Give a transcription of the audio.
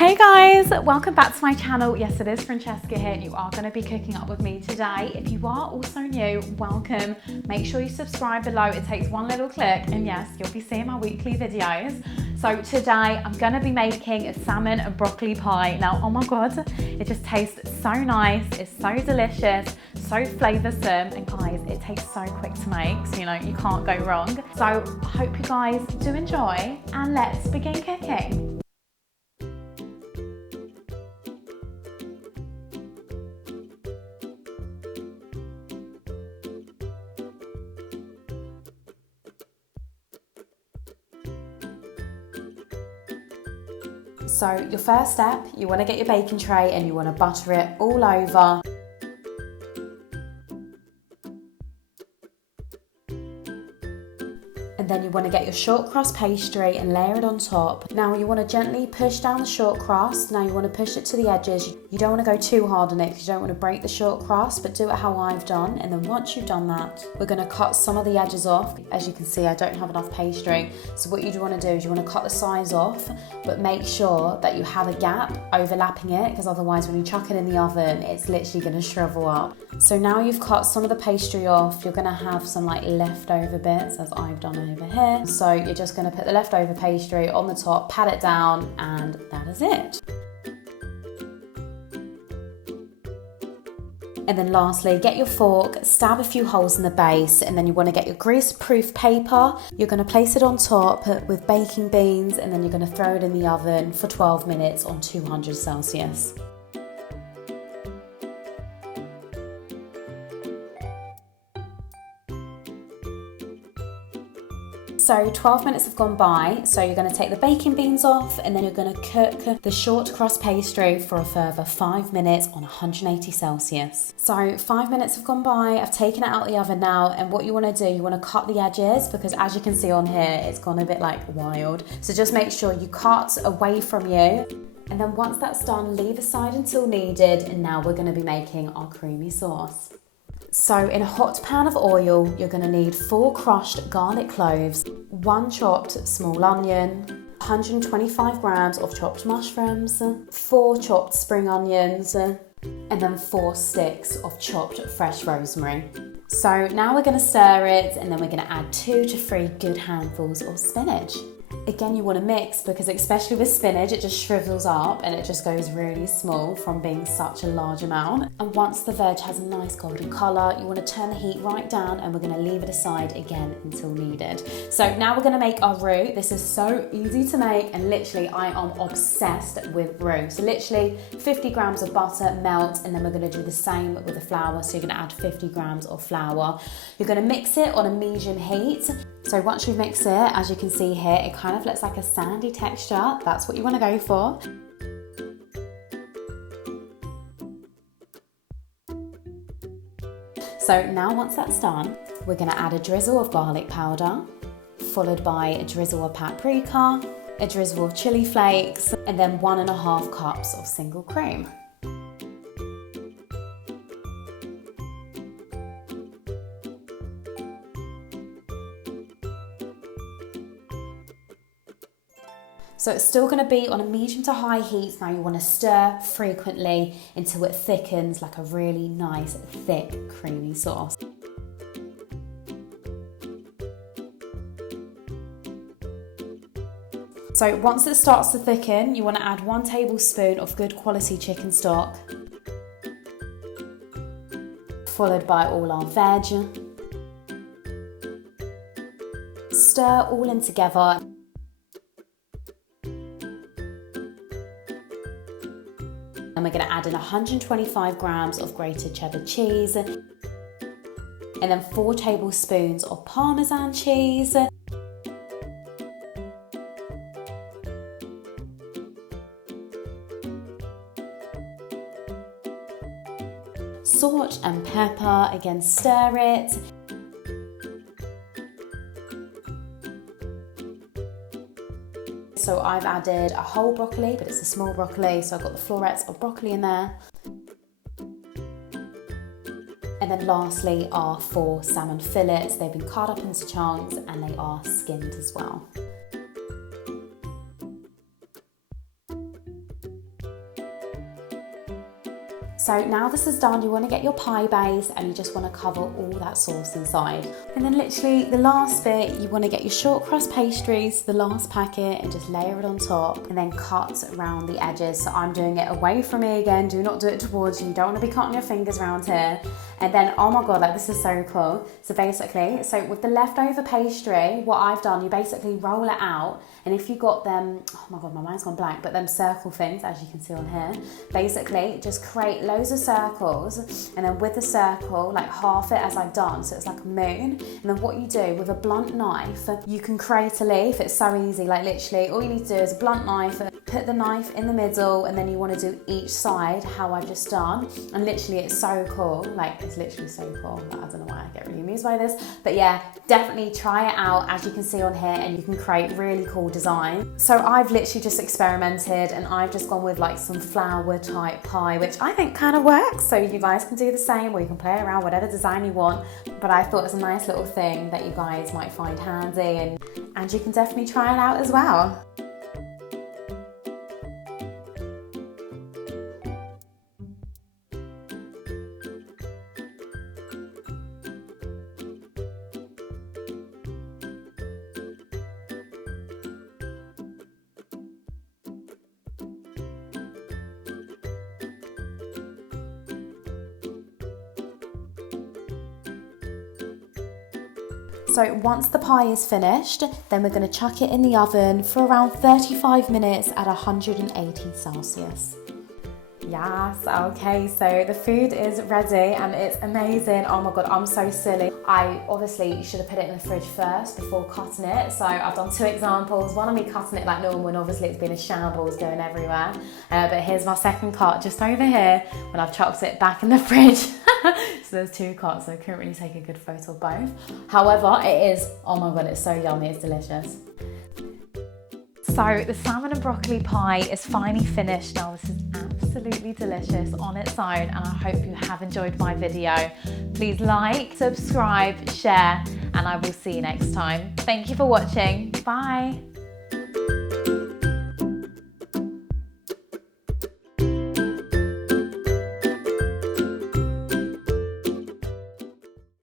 Hey guys, welcome back to my channel. Yes, it is Francesca here. You are going to be cooking up with me today. If you are also new, welcome. Make sure you subscribe below. It takes one little click and yes, you'll be seeing my weekly videos. So today I'm going to be making a salmon and broccoli pie. Now, oh my God, it just tastes so nice. It's so delicious, so flavoursome, and guys, it takes so quick to make. So, you can't go wrong. So I hope you guys do enjoy and let's begin cooking. So your first step, you want to get your baking tray and you want to butter it all over. And then you want to get your short crust pastry and layer it on top. Now you want to gently push down the short crust. Now you want to push it to the edges. You don't want to go too hard on it because you don't want to break the short crust, but do it how I've done. And then once you've done that, we're going to cut some of the edges off. As you can see, I don't have enough pastry. So what you want to do is you want to cut the sides off, but make sure that you have a gap overlapping it, because otherwise when you chuck it in the oven, it's literally going to shrivel up. So now you've cut some of the pastry off, you're going to have some like leftover bits, as I've done over here. So you're just going to put the leftover pastry on the top, pat it down, and that is it. And then lastly, get your fork, stab a few holes in the base, and then you want to get your grease-proof paper. You're going to place it on top with baking beans, and then you're going to throw it in the oven for 12 minutes on 200 Celsius. So 12 minutes have gone by, so you're going to take the baking beans off and then you're going to cook the short crust pastry for a further 5 minutes on 180 Celsius. So 5 minutes have gone by, I've taken it out of the oven now, and what you want to do, you want to cut the edges, because as you can see on here, it's gone a bit like wild. So just make sure you cut away from you. And then once that's done, leave aside until needed, and now we're going to be making our creamy sauce. So in a hot pan of oil, you're going to need 4 crushed garlic cloves, 1 chopped small onion, 125 grams of chopped mushrooms, 4 chopped spring onions, and then 4 sticks of chopped fresh rosemary. So now we're going to stir it, and then we're going to add 2 to 3 good handfuls of spinach. Again, you want to mix, because especially with spinach, it just shrivels up and it just goes really small from being such a large amount. And once the veg has a nice golden colour, you want to turn the heat right down, and we're going to leave it aside again until needed. So now we're going to make our roux. This is so easy to make, and literally I am obsessed with roux. So literally 50 grams of butter, melt, and then we're going to do the same with the flour. So you're going to add 50 grams of flour. You're going to mix it on a medium heat. So once you've mixed it, as you can see here, it kind of looks like a sandy texture. That's what you want to go for. So now once that's done, we're going to add a drizzle of garlic powder, followed by a drizzle of paprika, a drizzle of chili flakes, and then 1.5 cups of single cream. So it's still going to be on a medium to high heat. Now you want to stir frequently until it thickens like a really nice, thick, creamy sauce. So once it starts to thicken, you want to add 1 tablespoon of good quality chicken stock, followed by all our veg. Stir all in together. And we're going to add in 125 grams of grated cheddar cheese, and then 4 tablespoons of Parmesan cheese, salt and pepper, again stir it. So I've added a whole broccoli, but it's a small broccoli, so I've got the florets of broccoli in there. And then lastly are 4 salmon fillets. They've been cut up into chunks and they are skinned as well. So now this is done, you want to get your pie base and you just want to cover all that sauce inside. And then literally the last bit, you want to get your short crust pastries, the last packet, and just layer it on top and then cut around the edges. So I'm doing it away from me again, do not do it towards you, you don't want to be cutting your fingers around here. And then, oh my God, like this is so cool. So basically, so with the leftover pastry, what I've done, you basically roll it out. And if you got them, oh my God, my mind's gone blank, but them circle things, as you can see on here, basically just create loads of circles. And then with the circle, like half it as I've done, so it's like a moon. And then what you do with a blunt knife, you can create a leaf. It's so easy, like literally, all you need to do is a blunt knife, put the knife in the middle, and then you want to do each side how I've just done. And literally, it's so cool. Like, it's literally so cool. Like, I don't know why I get really amused by this, but yeah, definitely try it out, as you can see on here, and you can create really cool design. So I've literally just experimented and I've just gone with like some flower type pie, which I think kind of works. So you guys can do the same, or you can play around whatever design you want. But I thought it's a nice little thing that you guys might find handy, and you can definitely try it out as well. So once the pie is finished, then we're going to chuck it in the oven for around 35 minutes at 180 Celsius. Yes, okay, so the food is ready and it's amazing. Oh my God, I'm so silly. I obviously should have put it in the fridge first before cutting it. So I've done two examples. One of me cutting it like normal, and obviously it's been a shambles going everywhere. But here's my second cut just over here when I've chucked it back in the fridge. So there's two cuts, so I couldn't really take a good photo of both. However, it is, oh my God, it's so yummy, it's delicious. So the salmon and broccoli pie is finally finished. Now this is absolutely delicious on its own, and I hope you have enjoyed my video. Please like, subscribe, share, and I will see you next time. Thank you for watching. Bye.